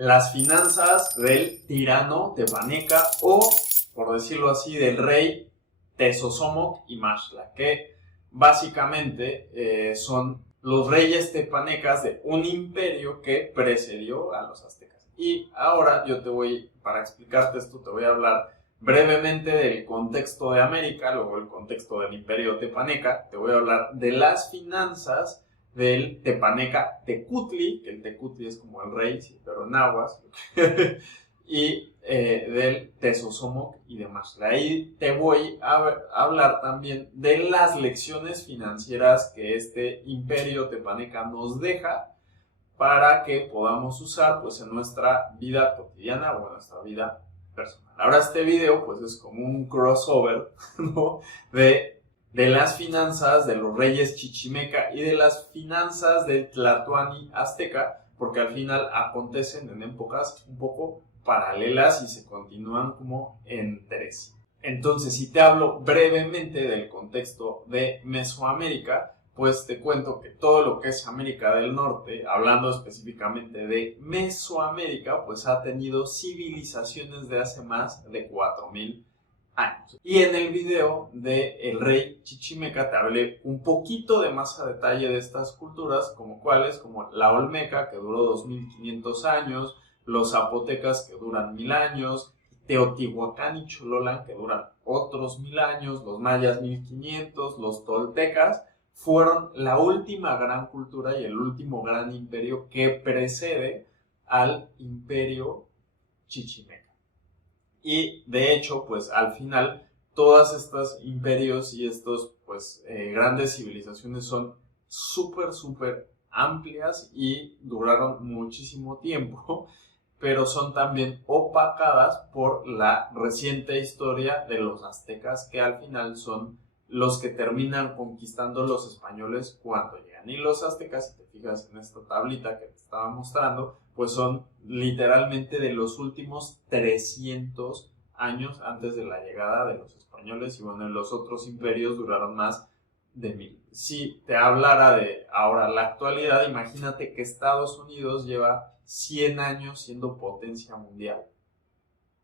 las finanzas del tirano Tepaneca o, por decirlo así, del rey Tezosomoc y Maxtla, que básicamente son los reyes tepanecas de un imperio que precedió a los aztecas. Y ahora para explicarte esto, te voy a hablar brevemente del contexto de América, luego el contexto del imperio tepaneca, te voy a hablar de las finanzas del Tepaneca Tecutli, que el Tecutli es como el rey, sí, pero en aguas, y del Tezosomoc y demás. Ahí te voy a hablar también de las lecciones financieras que este imperio tepaneca nos deja para que podamos usar pues en nuestra vida cotidiana o en nuestra vida personal. Ahora este video pues es como un crossover, ¿no? de las finanzas de los reyes chichimeca y de las finanzas del Tlatoani azteca, porque al final acontecen en épocas un poco paralelas y se continúan como entre sí. Entonces, si te hablo brevemente del contexto de Mesoamérica, pues te cuento que todo lo que es América del Norte, hablando específicamente de Mesoamérica, pues ha tenido civilizaciones de hace más de 4000 años. Y en el video del rey Chichimeca te hablé un poquito de más a detalle de estas culturas, como cuáles, como la Olmeca, que duró 2500 años, los zapotecas, que duran 1000 años, Teotihuacán y Chololán, que duran otros 1000 años, los mayas 1500, los toltecas, fueron la última gran cultura y el último gran imperio que precede al imperio chichimeca. Y de hecho, pues al final, todas estas imperios y estos pues grandes civilizaciones son súper amplias y duraron muchísimo tiempo, pero son también opacadas por la reciente historia de los aztecas, que al final son los que terminan conquistando los españoles cuando llegan. Y los aztecas, si te fijas en esta tablita que te estaba mostrando, pues son literalmente de los últimos 300 años antes de la llegada de los españoles, y bueno, los otros imperios duraron más de 1000. Si te hablara de ahora la actualidad, imagínate que Estados Unidos lleva 100 años siendo potencia mundial.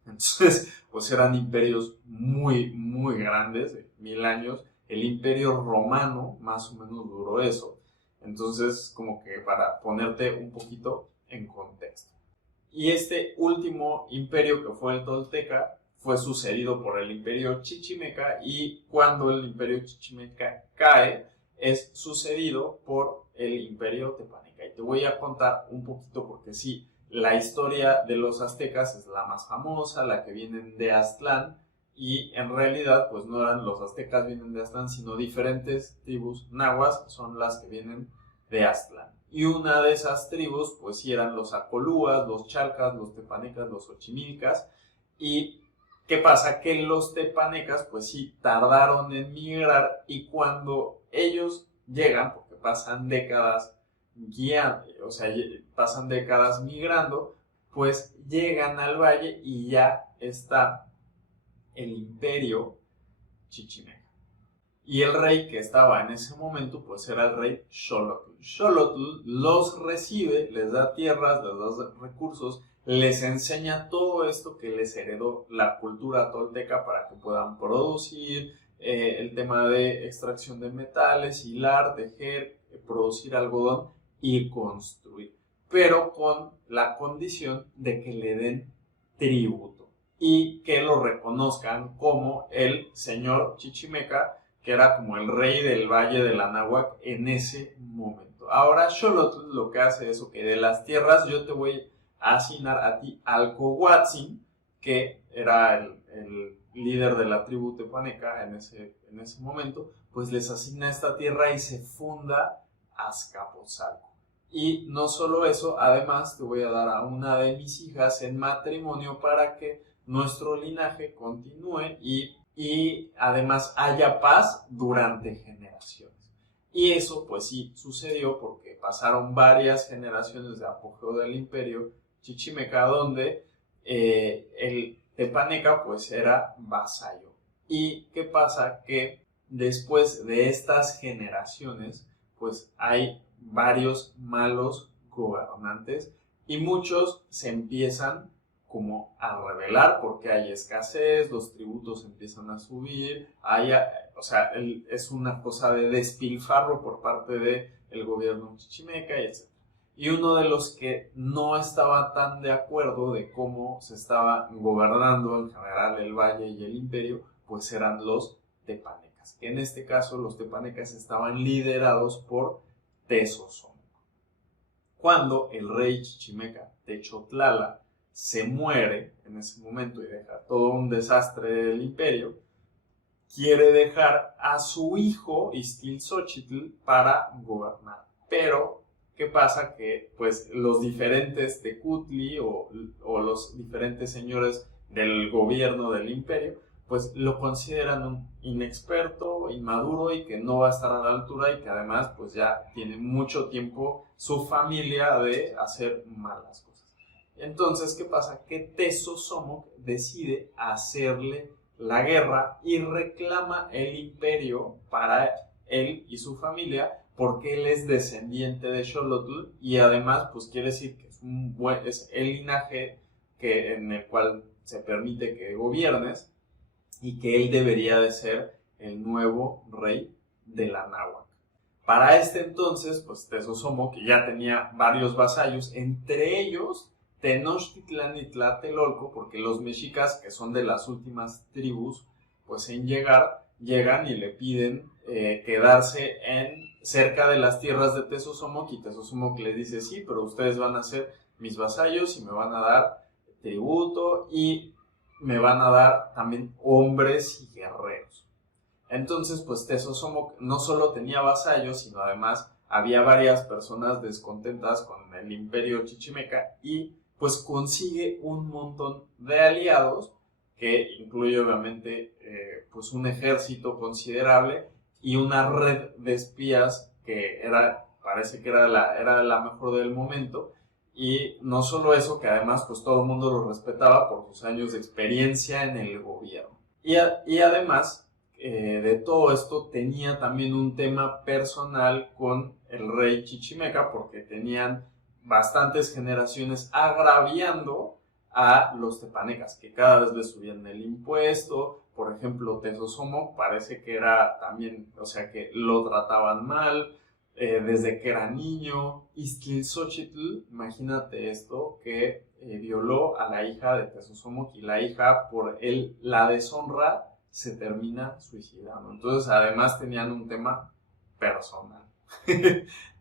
Entonces, pues eran imperios muy grandes, de 1000 años. El imperio romano más o menos duró eso. Entonces, como que para ponerte un poquito en contexto. Y este último imperio, que fue el tolteca, fue sucedido por el imperio chichimeca, y cuando el imperio chichimeca cae, es sucedido por el imperio tepaneca. Y te voy a contar un poquito, porque sí, la historia de los aztecas es la más famosa, la que vienen de Aztlán, y en realidad pues no eran los aztecas vienen de Aztlán, sino diferentes tribus nahuas son las que vienen de Aztlán. Y una de esas tribus pues sí eran los acolúas, los chalcas, los tepanecas, los ochimilcas. Y ¿qué pasa? Que los tepanecas pues sí tardaron en migrar, y cuando ellos llegan, porque pasan décadas guiando, o sea, pasan décadas migrando, pues llegan al valle y ya está el imperio chichimeca. Y el rey que estaba en ese momento, pues era el rey Xolotl. Xolotl los recibe, les da tierras, les da recursos, les enseña todo esto que les heredó la cultura tolteca para que puedan producir, el tema de extracción de metales, hilar, tejer, producir algodón y construir. Pero con la condición de que le den tributo y que lo reconozcan como el señor chichimeca, que era como el rey del Valle del Anáhuac en ese momento. Ahora Xolotl lo que hace es que de las tierras yo te voy a asignar a ti al Coahuatzin, que era el líder de la tribu tepaneca en ese momento, pues les asigna esta tierra y se funda Azcapotzalco. Y no solo eso, además te voy a dar a una de mis hijas en matrimonio para que nuestro linaje continúe y además haya paz durante generaciones. Y eso pues sí sucedió, porque pasaron varias generaciones de apogeo del imperio chichimeca, donde el tepaneca pues era vasallo. ¿Y qué pasa? Que después de estas generaciones pues hay varios malos gobernantes, Y muchos se empiezan como a rebelar porque hay escasez, los tributos empiezan a subir, o sea, es una cosa de despilfarro por parte del gobierno chichimeca, etc. Y uno de los que no estaba tan de acuerdo de cómo se estaba gobernando en general el valle y el imperio, pues eran los tepanecas. En este caso, los tepanecas estaban liderados por Tezosomoc. Cuando el rey chichimeca Techotlala se muere en ese momento y deja todo un desastre del imperio, quiere dejar a su hijo Ixtlilxóchitl para gobernar. Pero, ¿qué pasa? Que pues los diferentes tecutli o los diferentes señores del gobierno del imperio pues lo consideran un inexperto, inmaduro y que no va a estar a la altura y que además pues ya tiene mucho tiempo su familia de hacer malas cosas. Entonces, ¿qué pasa? Que Tezosomoc decide hacerle la guerra y reclama el imperio para él y su familia porque él es descendiente de Xolotl y además pues quiere decir que es el linaje en el cual se permite que gobiernes y que él debería de ser el nuevo rey de la Náhuatl. Para este entonces, pues Tezosomoc, que ya tenía varios vasallos, entre ellos Tenochtitlán y Tlatelolco, porque los mexicas, que son de las últimas tribus, pues llegan y le piden quedarse cerca de las tierras de Tezosomoc, y Tezosomoc le dice, sí, pero ustedes van a ser mis vasallos y me van a dar tributo y me van a dar también hombres y guerreros. Entonces, pues Tezosomoc no solo tenía vasallos, sino además había varias personas descontentas con el imperio chichimeca y pues consigue un montón de aliados que incluye obviamente pues un ejército considerable y una red de espías que parece que era la mejor del momento. Y no solo eso, que además pues todo el mundo lo respetaba por sus años de experiencia en el gobierno. Y además de todo esto tenía también un tema personal con el rey chichimeca porque tenían bastantes generaciones agraviando a los tepanecas, que cada vez les subían el impuesto. Por ejemplo, Tezosomoc parece que era también, o sea, que lo trataban mal desde que era niño. Ixtlilxóchitl, imagínate esto, que violó a la hija de Tezosomoc y la hija, por la deshonra, se termina suicidando. Entonces, además tenían un tema personal.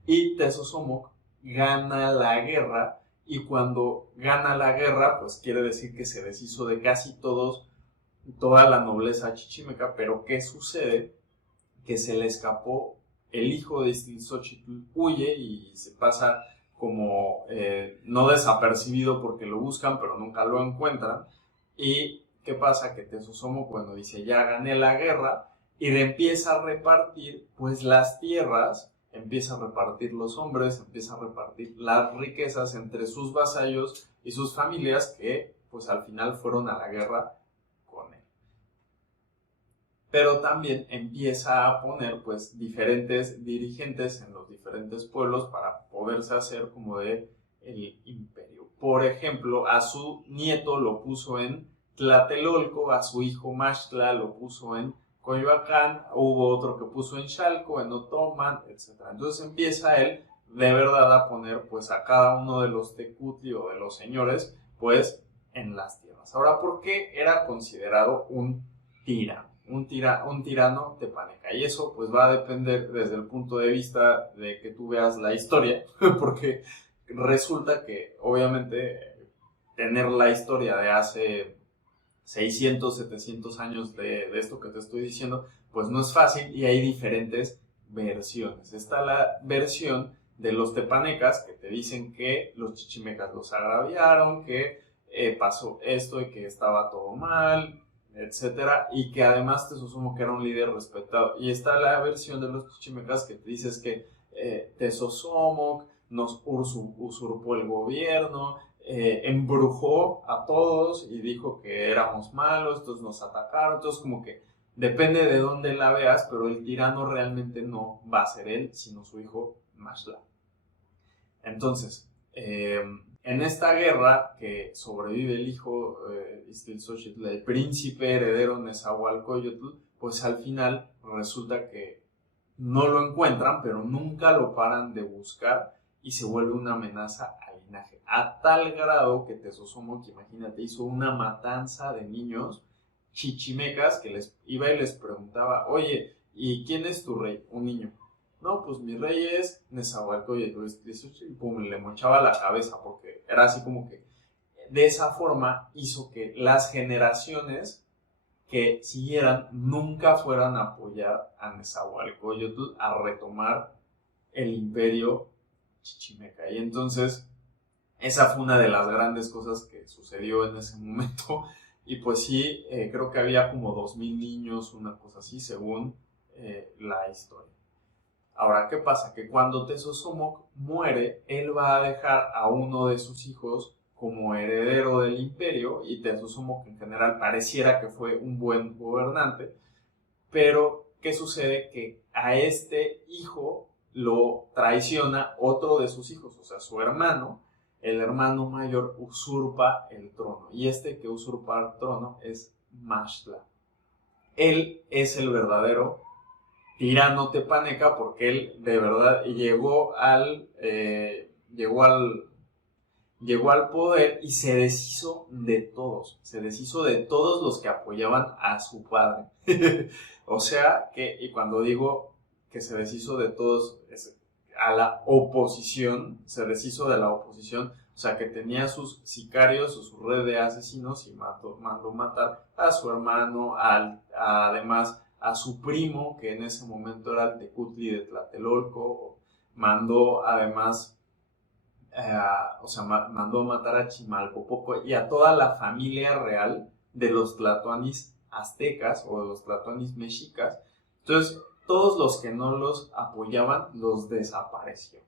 Y Tezosomoc gana la guerra, y cuando gana la guerra, pues quiere decir que se deshizo de casi toda la nobleza chichimeca. Pero ¿qué sucede? Que se le escapó el hijo de Ixtlilxóchitl, huye y se pasa como no desapercibido porque lo buscan, pero nunca lo encuentran. ¿Y qué pasa? Que Tezosomoc, cuando dice ya gané la guerra, y le empieza a repartir pues las tierras, empieza a repartir los hombres, empieza a repartir las riquezas entre sus vasallos y sus familias que pues al final fueron a la guerra con él. Pero también empieza a poner pues diferentes dirigentes en los diferentes pueblos para poderse hacer como de el imperio. Por ejemplo, a su nieto lo puso en Tlatelolco, a su hijo Maxtla lo puso en Coyoacán, hubo otro que puso en Chalco, en Otoman, etc. Entonces empieza él de verdad a poner pues a cada uno de los tecutli o de los señores pues en las tierras. Ahora, ¿por qué era considerado un tirano? Un tirano tepaneca? Y eso pues va a depender desde el punto de vista de que tú veas la historia, porque resulta que obviamente tener la historia de hace 600, 700 años de esto que te estoy diciendo, pues no es fácil y hay diferentes versiones. Está la versión de los tepanecas que te dicen que los chichimecas los agraviaron, que pasó esto y que estaba todo mal, etcétera, y que además Tezosomoc era un líder respetado. Y está la versión de los chichimecas que te dices que Tezosomoc nos usurpó el gobierno, embrujó a todos y dijo que éramos malos, entonces nos atacaron. Entonces como que depende de dónde la veas, pero el tirano realmente no va a ser él, sino su hijo Maxtla. Entonces, en esta guerra que sobrevive el hijo Iztaccíhuatl, el príncipe heredero Nezahualcóyotl, pues al final resulta que no lo encuentran, pero nunca lo paran de buscar y se vuelve una amenaza al linaje. A tal grado que Tezosomoc, imagínate, hizo una matanza de niños chichimecas que les iba y les preguntaba, oye, ¿y quién es tu rey? Un niño. No, pues mi rey es Nezahualcóyotl, y pum, le mochaba la cabeza, porque era así como que de esa forma hizo que las generaciones que siguieran nunca fueran a apoyar a Nezahualcóyotl a retomar el imperio chichimeca. Y entonces esa fue una de las grandes cosas que sucedió en ese momento. Y pues sí, creo que había como 2000 niños, una cosa así, según la historia. Ahora, ¿qué pasa? Que cuando Tezosomoc muere, él va a dejar a uno de sus hijos como heredero del imperio, y Tezosomoc en general pareciera que fue un buen gobernante, pero ¿qué sucede? Que a este hijo lo traiciona otro de sus hijos, o sea, su hermano. El hermano mayor usurpa el trono, y este que usurpa el trono es Maxtla. Él es el verdadero tirano tepaneca, porque él de verdad llegó al poder y se deshizo de todos los que apoyaban a su padre. O sea que, y cuando digo que se deshizo de todos, a la oposición, se deshizo de la oposición, o sea que tenía sus sicarios o su red de asesinos, y mandó matar a su hermano, además a su primo, que en ese momento era el Tecutli de Tlatelolco. Mandó además, mandó matar a Chimalpopoco y a toda la familia real de los tlatoanis aztecas o de los tlatoanis mexicas. Entonces, todos los que no los apoyaban los desapareció.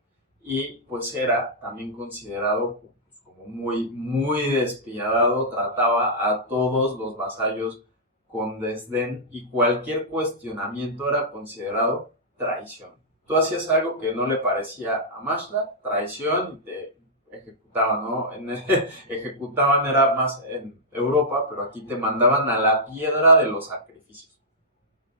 Y pues era también considerado pues, como muy, muy despiadado. Trataba a todos los vasallos con desdén, y cualquier cuestionamiento era considerado traición. Tú hacías algo que no le parecía a Maxtla, traición, y te ejecutaban, ¿no? Ejecutaban era más en Europa, pero aquí te mandaban a la piedra de los sacrificios.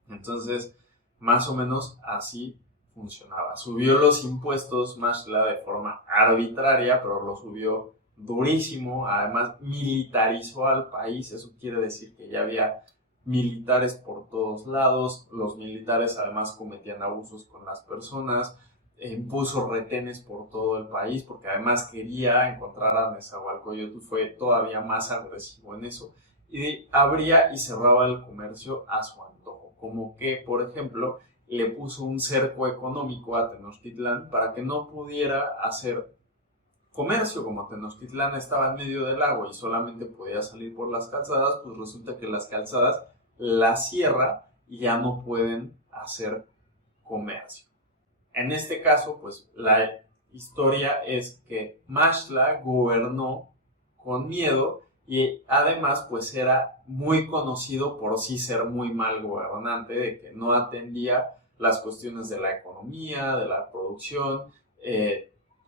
Entonces, más o menos así funcionaba. Subió los impuestos Maxtla de forma arbitraria, pero lo subió durísimo. Además, militarizó al país. Eso quiere decir que ya había militares por todos lados. Los militares además cometían abusos con las personas. Impuso retenes por todo el país, porque además quería encontrar a Nezahualcóyotl. Fue todavía más agresivo en eso. Y abría y cerraba el comercio a su antojo. Como que, por ejemplo, le puso un cerco económico a Tenochtitlán para que no pudiera hacer comercio. Como Tenochtitlán estaba en medio del agua y solamente podía salir por las calzadas, pues resulta que las calzadas las cierra y ya no pueden hacer comercio. En este caso, pues la historia es que Maxtla gobernó con miedo, y además pues era muy conocido por sí ser muy mal gobernante, de que no atendía las cuestiones de la economía, de la producción,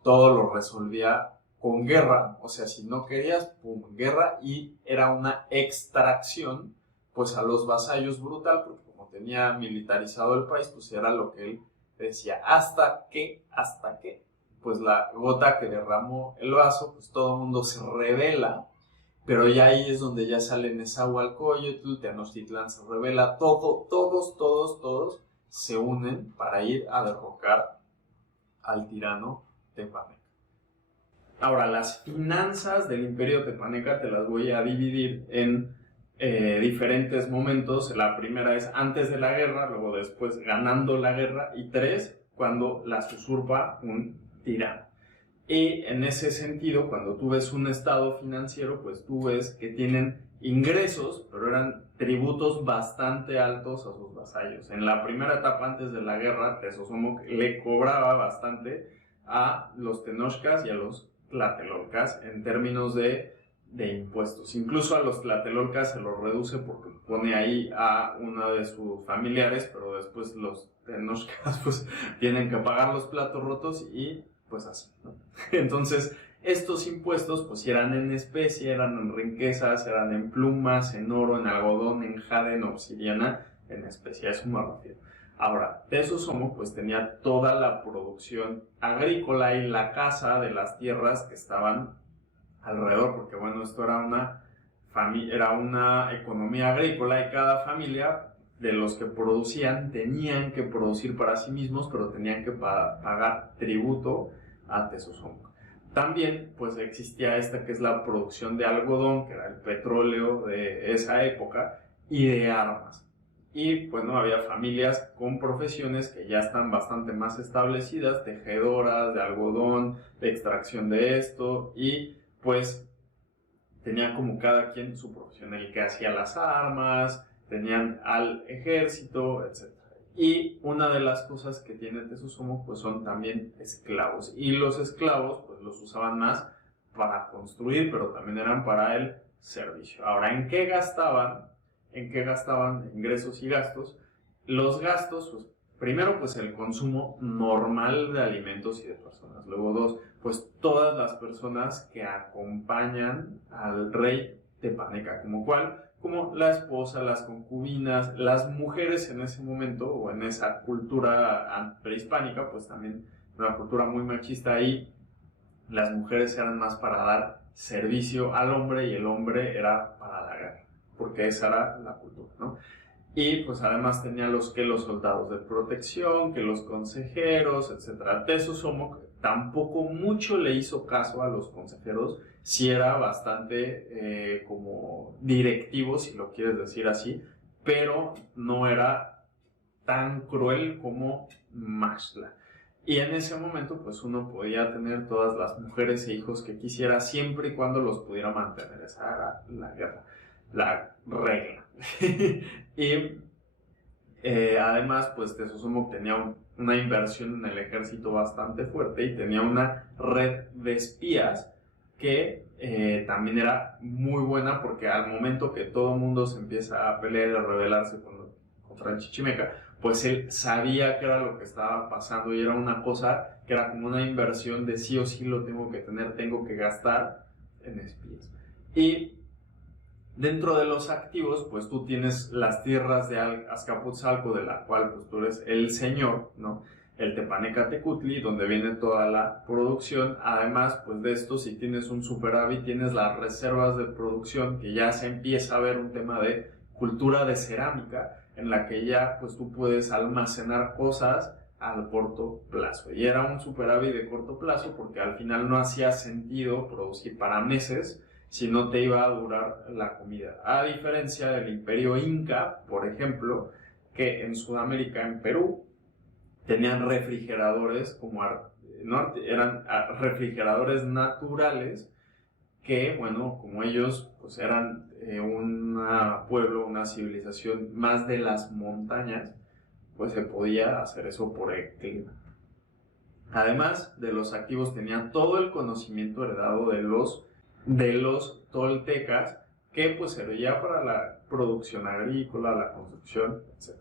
todo lo resolvía con guerra. O sea, si no querías, pum, guerra, y era una extracción pues a los vasallos brutal, porque como tenía militarizado el país, pues era lo que él decía, hasta que, pues la gota que derramó el vaso, pues todo el mundo se rebela. Pero ya ahí es donde ya sale Nezahualcóyotl, Tenochtitlán se rebela, todos se unen para ir a derrocar al tirano tepaneca. Ahora, las finanzas del imperio tepaneca te las voy a dividir en diferentes momentos. La primera es antes de la guerra, luego después ganando la guerra, y 3, cuando las usurpa un tirano. Y en ese sentido, cuando tú ves un estado financiero, pues tú ves que tienen ingresos, pero eran tributos bastante altos a sus vasallos. En la primera etapa, antes de la guerra, Tezosomoc le cobraba bastante a los tenochcas y a los tlatelolcas en términos de impuestos. Incluso a los tlatelolcas se los reduce porque pone ahí a uno de sus familiares, pero después los tenochcas pues tienen que pagar los platos rotos, y pues así, ¿no? Entonces, Estos impuestos pues eran en especie, eran en riquezas, eran en plumas, en oro, en algodón, en jade, en obsidiana, en especie, a eso me refiero. Ahora, Tesosomoc pues tenía toda la producción agrícola y la caza de las tierras que estaban alrededor, porque bueno, esto era una economía agrícola y cada familia de los que producían tenían que producir para sí mismos, pero tenían que pagar tributo a Tesosomoc. También pues existía esta que es la producción de algodón, que era el petróleo de esa época, y de armas. Y bueno, había familias con profesiones que ya están bastante más establecidas, tejedoras de algodón, de extracción de esto, y pues tenía como cada quien su profesión, el que hacía las armas, tenían al ejército, etc. Y una de las cosas que tiene Tesosomoc pues son también esclavos, y los esclavos pues los usaban más para construir, pero también eran para el servicio. Ahora, ¿en qué gastaban ingresos y gastos? Los gastos, pues primero pues el consumo normal de alimentos y de personas. Luego dos, pues todas las personas que acompañan al rey Tepaneca, como la esposa, las concubinas, las mujeres en ese momento o en esa cultura prehispánica, pues también una cultura muy machista ahí, las mujeres eran más para dar servicio al hombre y el hombre era para la guerra, porque esa era la cultura, ¿no? Y pues además tenía los soldados de protección, que los consejeros, etc. Tesosomoc tampoco mucho le hizo caso a los consejeros, sí era bastante como directivo, si lo quieres decir así, pero no era tan cruel como Maxtla. Y en ese momento pues uno podía tener todas las mujeres e hijos que quisiera, siempre y cuando los pudiera mantener. Esa era la guerra, la regla. Y además pues Tesosomoc tenía una inversión en el ejército bastante fuerte y tenía una red de espías que también era muy buena, porque al momento que todo el mundo se empieza a pelear y a rebelarse contra el Chichimeca, pues él sabía qué era lo que estaba pasando y era una cosa que era como una inversión de sí o sí lo tengo que tener, tengo que gastar en espías. Y dentro de los activos, pues tú tienes las tierras de Azcapotzalco, de la cual pues tú eres el señor, ¿no? El Tepaneca Tecutli, donde viene toda la producción. Además, pues de esto, si tienes un superávit, tienes las reservas de producción, que ya se empieza a ver un tema de cultura de cerámica, en la que ya pues tú puedes almacenar cosas al corto plazo. Y era un superávit de corto plazo porque al final no hacía sentido producir para meses si no te iba a durar la comida. A diferencia del Imperio Inca, por ejemplo, que en Sudamérica, en Perú, tenían refrigeradores eran refrigeradores naturales que, bueno, como ellos pues eran un pueblo, una civilización más de las montañas, pues se podía hacer eso por el clima. Además de los activos, tenían todo el conocimiento heredado de los toltecas, que pues servía para la producción agrícola, la construcción, etc.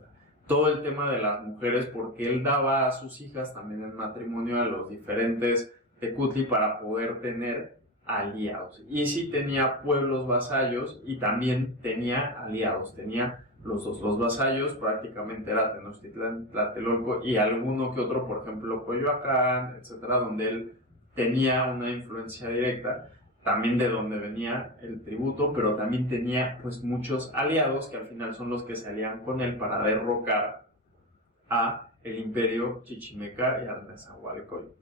Todo el tema de las mujeres, porque él daba a sus hijas también en matrimonio a los diferentes tecutli para poder tener aliados. Y sí tenía pueblos vasallos y también tenía aliados, tenía los dos. Los vasallos prácticamente era Tenochtitlán, Tlatelolco y alguno que otro, por ejemplo Coyoacán, etcétera, donde él tenía una influencia directa, también de donde venía el tributo, pero también tenía pues muchos aliados que al final son los que se alían con él para derrocar a el imperio chichimeca y al Nezahualcóyotl.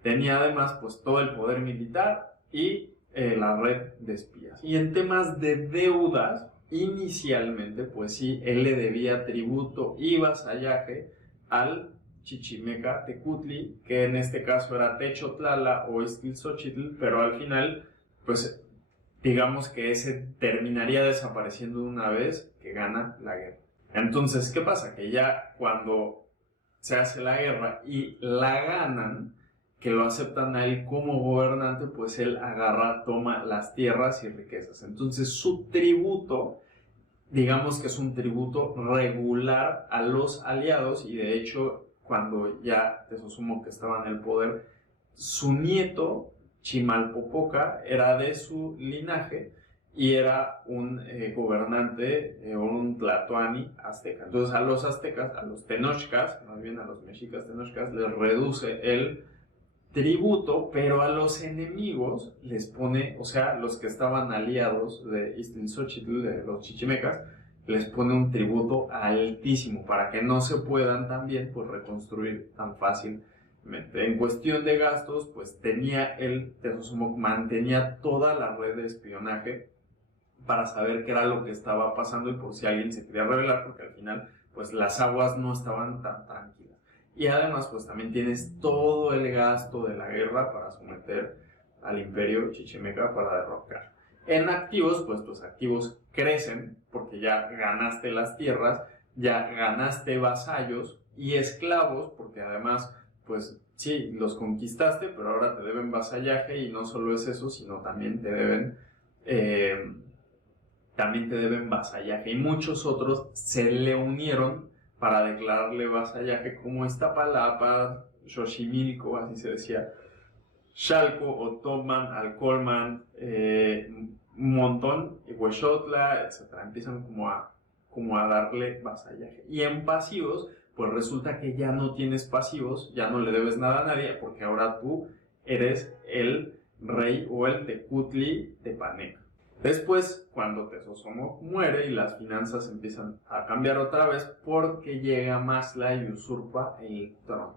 Tenía además pues todo el poder militar y la red de espías. Y en temas de deudas, inicialmente pues sí, él le debía tributo y vasallaje al Chichimeca Tecutli, que en este caso era Techotlala o Iztaccíhuatl, pero al final pues digamos que ese terminaría desapareciendo una vez que gana la guerra. Entonces, ¿qué pasa? Que ya cuando se hace la guerra y la ganan, que lo aceptan a él como gobernante, pues él toma las tierras y riquezas. Entonces su tributo, digamos que es un tributo regular a los aliados, y de hecho cuando ya Tesosomoc estaba en el poder, su nieto Chimalpopoca era de su linaje y era un gobernante, un tlatoani azteca. Entonces a los aztecas, a los tenochcas, más bien a los mexicas tenochcas, les reduce el tributo, pero a los enemigos les pone, o sea, los que estaban aliados de Iztaccíhuatl, de los chichimecas, les pone un tributo altísimo para que no se puedan también pues reconstruir tan fácilmente. En cuestión de gastos, pues el Tezosomoc mantenía toda la red de espionaje para saber qué era lo que estaba pasando y por si alguien se quería rebelar, porque al final pues las aguas no estaban tan tranquilas. Y además pues también tienes todo el gasto de la guerra para someter al imperio chichimeca, para derrocar. En activos, pues tus activos crecen porque ya ganaste las tierras, ya ganaste vasallos y esclavos, porque además pues sí, los conquistaste, pero ahora te deben vasallaje y no solo es eso, sino también te deben vasallaje, y muchos otros se le unieron para declararle vasallaje, como Iztapalapa, Xochimilco, así se decía, Xalco, Otoman, Alcolman, un montón, Huexotla, etc. Empiezan como a darle vasallaje. Y en pasivos, pues resulta que ya no tienes pasivos, ya no le debes nada a nadie, porque ahora tú eres el rey o el Tecutli Tepaneca. Después, cuando Tezosomoc muere y las finanzas empiezan a cambiar otra vez, porque llega Maxtla y usurpa el trono.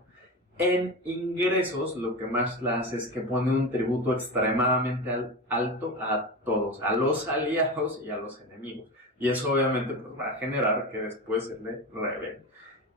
En ingresos, lo que Maxtla hace es que pone un tributo extremadamente alto a todos, a los aliados y a los enemigos. Y eso obviamente pues, va a generar que después se le revele.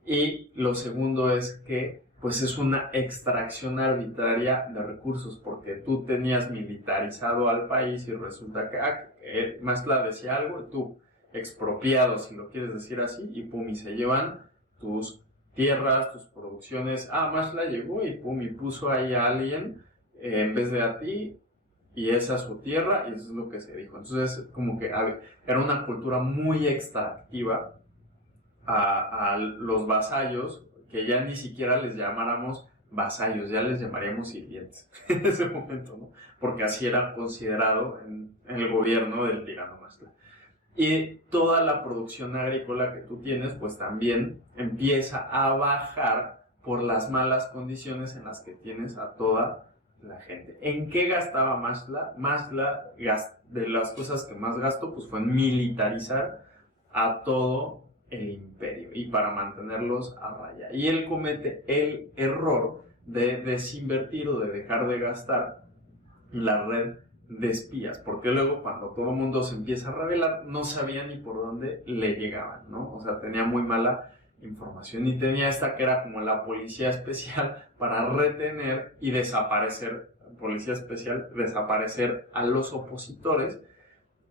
Y lo segundo es que pues es una extracción arbitraria de recursos, porque tú tenías militarizado al país y resulta que Maxtla decía algo y tú expropiado, si lo quieres decir así, y pum, y se llevan tus tierras, tus producciones. Maxtla llegó y pum, y puso ahí a alguien en vez de a ti, y esa es su tierra, y eso es lo que se dijo. Entonces, como que era una cultura muy extractiva a los vasallos, que ya ni siquiera les llamáramos vasallos, ya les llamaríamos sirvientes en ese momento, ¿no? Porque así era considerado en el gobierno del tirano Maxtla. Y toda la producción agrícola que tú tienes, pues también empieza a bajar por las malas condiciones en las que tienes a toda la gente. ¿En qué gastaba Maxtla? Maxtla, de las cosas que más gastó, pues fue en militarizar a todo el imperio y para mantenerlos a raya. Y él comete el error de desinvertir o de dejar de gastar la red de espías, porque luego cuando todo el mundo se empieza a rebelar no sabía ni por dónde le llegaban, ¿no? O sea, tenía muy mala información y tenía esta que era como la policía especial para retener y desaparecer, policía especial, desaparecer a los opositores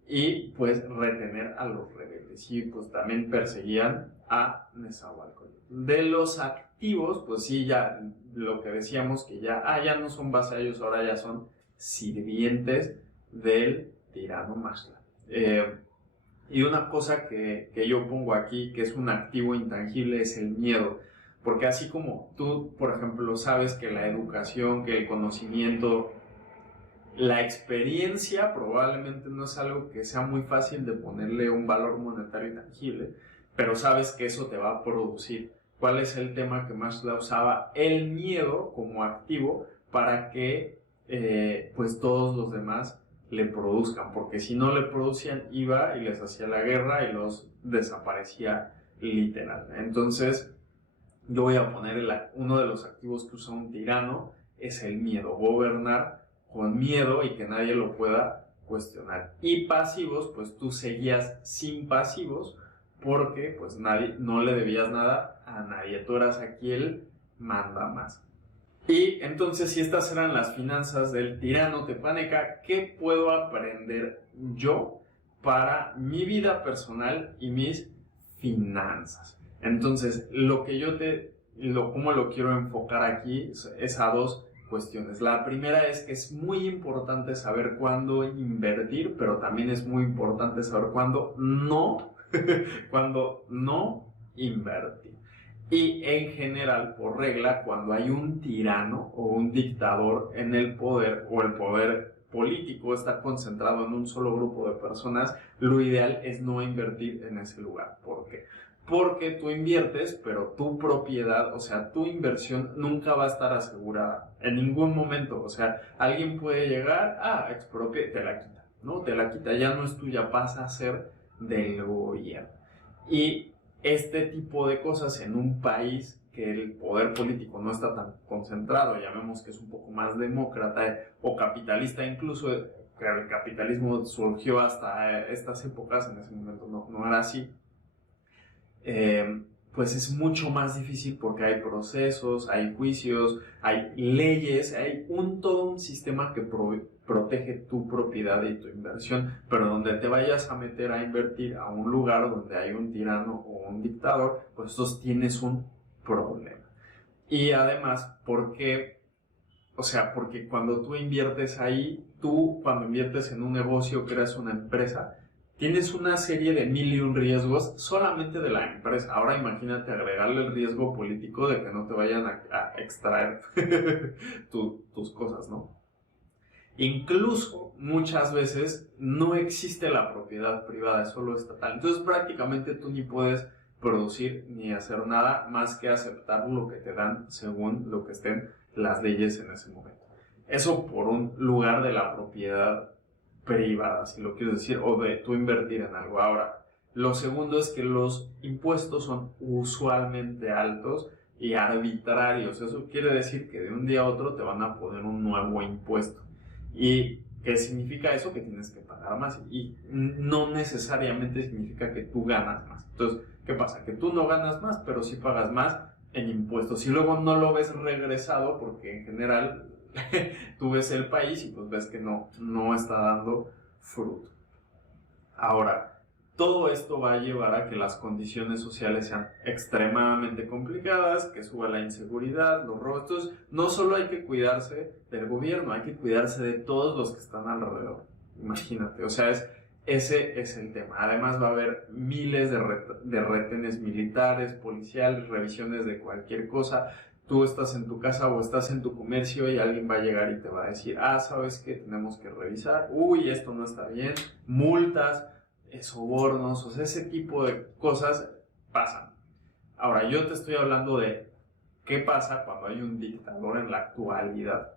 y pues retener a los rebeldes, y pues también perseguían a Nezahualcóyotl. De los activos, pues sí, ya lo que decíamos que ya no son vasallos, ahora ya son sirvientes del tirano Maxtla. Y una cosa que yo pongo aquí, que es un activo intangible, es el miedo. Porque así como tú, por ejemplo, sabes que la educación, que el conocimiento, la experiencia probablemente no es algo que sea muy fácil de ponerle un valor monetario tangible, pero sabes que eso te va a producir. ¿Cuál es el tema que Maxtla usaba? El miedo como activo para que pues todos los demás le produzcan, porque si no le producían iba y les hacía la guerra y los desaparecía literal. Entonces yo voy a poner uno de los activos que usa un tirano es el miedo, gobernar con miedo y que nadie lo pueda cuestionar. Y pasivos, pues tú seguías sin pasivos porque pues no le debías nada a nadie, tú eras aquí el manda más. Y entonces, si estas eran las finanzas del tirano Tepaneca, ¿qué puedo aprender yo para mi vida personal y mis finanzas? Entonces, cómo lo quiero enfocar aquí es a dos cuestiones. La primera es que es muy importante saber cuándo invertir, pero también es muy importante saber cuándo no invertir. Y en general, por regla, cuando hay un tirano o un dictador en el poder o el poder político está concentrado en un solo grupo de personas, lo ideal es no invertir en ese lugar. ¿Por qué? Porque tú inviertes, pero tu propiedad, o sea, tu inversión nunca va a estar asegurada en ningún momento. O sea, alguien puede llegar, expropia, te la quita, ¿no? Te la quita, ya no es tuya, pasa a ser del gobierno. Y este tipo de cosas en un país que el poder político no está tan concentrado, llamemos que es un poco más demócrata o capitalista, incluso que el capitalismo surgió hasta estas épocas, en ese momento no era así, pues es mucho más difícil porque hay procesos, hay juicios, hay leyes, hay todo un sistema que protege tu propiedad y tu inversión, pero donde te vayas a meter a invertir a un lugar donde hay un tirano o un dictador, pues entonces tienes un problema. Y además, porque cuando tú inviertes ahí, cuando inviertes en un negocio, creas una empresa, tienes una serie de 1000 riesgos solamente de la empresa. Ahora imagínate agregarle el riesgo político de que no te vayan a extraer tus cosas, ¿no? Incluso muchas veces no existe la propiedad privada, es solo estatal. Entonces prácticamente tú ni puedes producir ni hacer nada más que aceptar lo que te dan según lo que estén las leyes en ese momento. Eso por un lugar de la propiedad privada, si lo quieres decir, o de tú invertir en algo. Ahora, lo segundo es que los impuestos son usualmente altos y arbitrarios. Eso quiere decir que de un día a otro te van a poner un nuevo impuesto. ¿Y qué significa eso? Que tienes que pagar más. Y no necesariamente significa que tú ganas más. Entonces, ¿qué pasa? Que tú no ganas más, pero sí pagas más en impuestos. Y luego no lo ves regresado porque en general tú ves el país y pues ves que no está dando fruto. Ahora, todo esto va a llevar a que las condiciones sociales sean extremadamente complicadas, que suba la inseguridad, los robos. Entonces, no solo hay que cuidarse del gobierno, hay que cuidarse de todos los que están alrededor. Imagínate, o sea, ese es el tema. Además va a haber miles de retenes militares, policiales, revisiones de cualquier cosa. Tú estás en tu casa o estás en tu comercio y alguien va a llegar y te va a decir, ¿sabes qué? Tenemos que revisar. Uy, esto no está bien. Multas, sobornos, o sea, ese tipo de cosas pasan. Ahora, yo te estoy hablando de qué pasa cuando hay un dictador en la actualidad.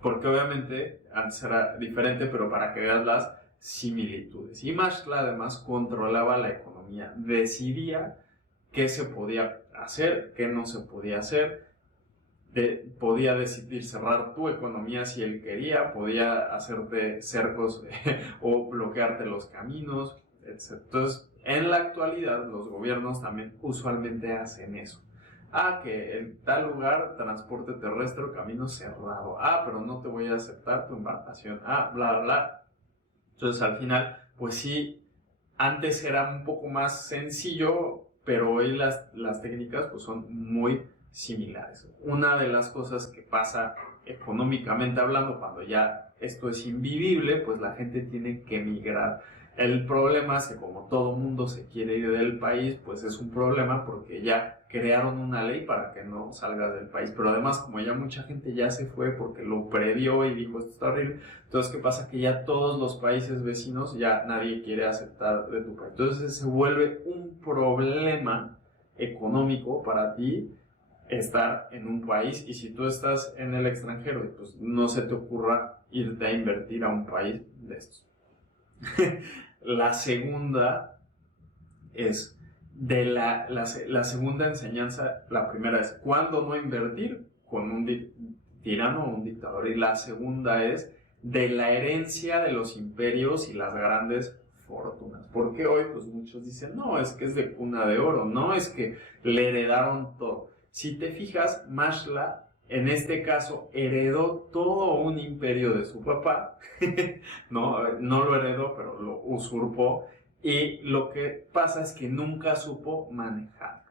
Porque obviamente antes era diferente, pero para que veas las similitudes. Y Mashla además controlaba la economía, decidía qué se podía hacer, qué no se podía hacer, podía decidir cerrar tu economía si él quería, podía hacerte cercos o bloquearte los caminos, etc. Entonces, en la actualidad los gobiernos también usualmente hacen eso. Que en tal lugar, transporte terrestre o camino cerrado. Pero no te voy a aceptar tu embarcación. Bla, bla. Entonces, al final, pues sí, antes era un poco más sencillo, pero hoy las técnicas pues son muy similares. Una de las cosas que pasa económicamente hablando, cuando ya esto es invivible, pues la gente tiene que emigrar. El problema es que como todo mundo se quiere ir del país, pues es un problema porque ya crearon una ley para que no salgas del país. Pero además, como ya mucha gente ya se fue porque lo previó y dijo esto está horrible, entonces ¿qué pasa? Que ya todos los países vecinos ya nadie quiere aceptar de tu país. Entonces se vuelve un problema económico para ti estar en un país, y si tú estás en el extranjero, pues no se te ocurra irte a invertir a un país de estos. La segunda es de la segunda enseñanza. La primera es cuándo no invertir con un tirano o un dictador, y la segunda es de la herencia de los imperios y las grandes fortunas. Porque hoy pues muchos dicen, no, es que es de cuna de oro, no, es que le heredaron todo. Si te fijas, Mashla en este caso heredó todo un imperio de su papá. no lo heredó, pero lo usurpó, y lo que pasa es que nunca supo manejarlo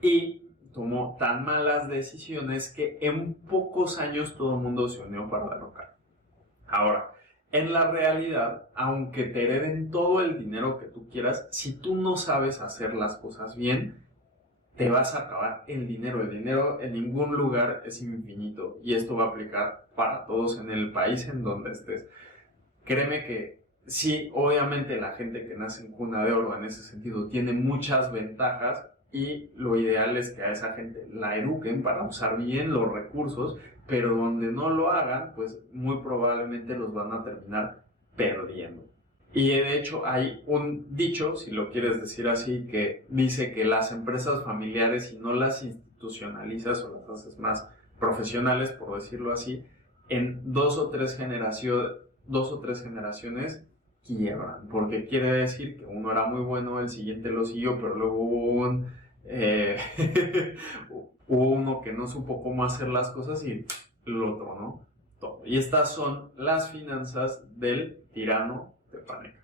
y tomó tan malas decisiones que en pocos años todo el mundo se unió para derrocarlo. Ahora, en la realidad, aunque te hereden todo el dinero que tú quieras, si tú no sabes hacer las cosas bien, te vas a acabar el dinero. El dinero en ningún lugar es infinito y esto va a aplicar para todos en el país en donde estés. Créeme que sí, obviamente la gente que nace en cuna de oro en ese sentido tiene muchas ventajas y lo ideal es que a esa gente la eduquen para usar bien los recursos, pero donde no lo hagan, pues muy probablemente los van a terminar perdiendo. Y de hecho hay un dicho, si lo quieres decir así, que dice que las empresas familiares, si no las institucionalizas o las haces más profesionales, por decirlo así, en dos o tres generaciones quiebran, porque quiere decir que uno era muy bueno, el siguiente lo siguió, pero luego hubo hubo uno que no supo cómo hacer las cosas y el otro, ¿no? Todo. Y estas son las finanzas del tirano de Paneca.